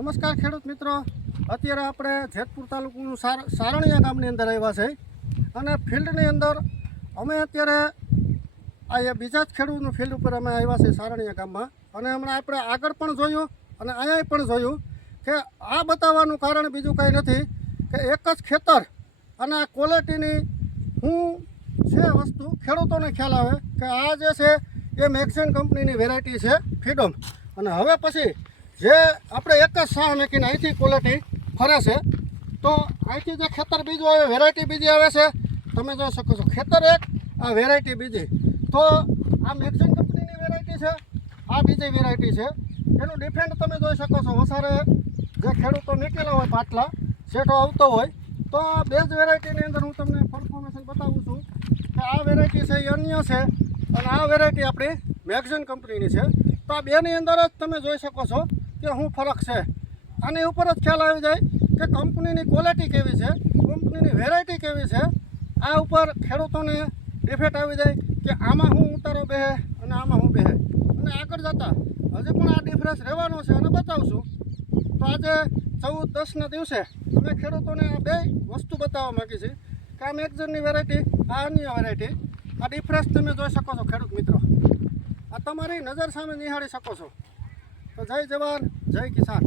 નમસ્કાર ખેડૂત મિત્રો, અત્યારે આપણે જેતપુર તાલુકાનું સારણિયા ગામની અંદર આવ્યા છે અને ફિલ્ડની અંદર અમે અત્યારે આ બીજા જ ખેડૂતનું ફિલ્ડ ઉપર અમે આવ્યા છે સારણિયા ગામમાં. અને હમણાં આપણે આગળ પણ જોયું અને અહીંયા પણ જોયું કે આ બતાવવાનું કારણ બીજું કંઈ નથી કે એક જ ખેતર અને આ ક્વોલિટીની હું છે વસ્તુ ખેડૂતોને ખ્યાલ આવે કે આ જે છે એ મેક્સિન કંપનીની વેરાયટી છે ફ્રીડમ. અને હવે પછી જે આપણે એક જ સાહ મેકીને અહીંથી ક્વોલિટી ફરે છે, તો અહીંથી જે ખેતર બીજું આવે વેરાયટી બીજી આવે છે, તમે જોઈ શકો છો ખેતર એક આ વેરાયટી બીજી. તો આ મેક્સિન કંપનીની વેરાયટી છે, આ બીજી વેરાયટી છે. એનું ડિફરન્ટ તમે જોઈ શકો છો. વસારે જે ખેડૂતો નીકળેલા હોય પાટલા શેઠો આવતો હોય, તો આ બે જ વેરાયટીની અંદર હું તમને પરફોર્મેશન બતાવું છું કે આ વેરાયટી છે એ અન્ય છે અને આ વેરાયટી આપણી મેક્સિન કંપનીની છે. તો આ બેની અંદર જ તમે જોઈ શકો છો કે શું ફરક છે. આની ઉપર જ ખ્યાલ આવી જાય કે કંપનીની ક્વોલિટી કેવી છે, કંપનીની વેરાયટી કેવી છે. આ ઉપર ખેડૂતોને ડિફેક્ટ આવી જાય કે આમાં હું ઉતારો બેહે અને આમાં હું બેહે. અને આગળ જતાં હજી પણ આ ડિફરન્સ રહેવાનો છે અને બતાવશું. તો આજે 14-10ના દિવસે અમે ખેડૂતોને આ બે વસ્તુ બતાવવા માગી છીએ કે આ મેક્સિનની વેરાયટી, આ અન્ય વેરાયટી. આ ડિફરન્સ તમે જોઈ શકો છો ખેડૂત મિત્રો, આ તમારી નજર સામે નિહાળી શકો છો. તો જય જવાન, જય કિસાન.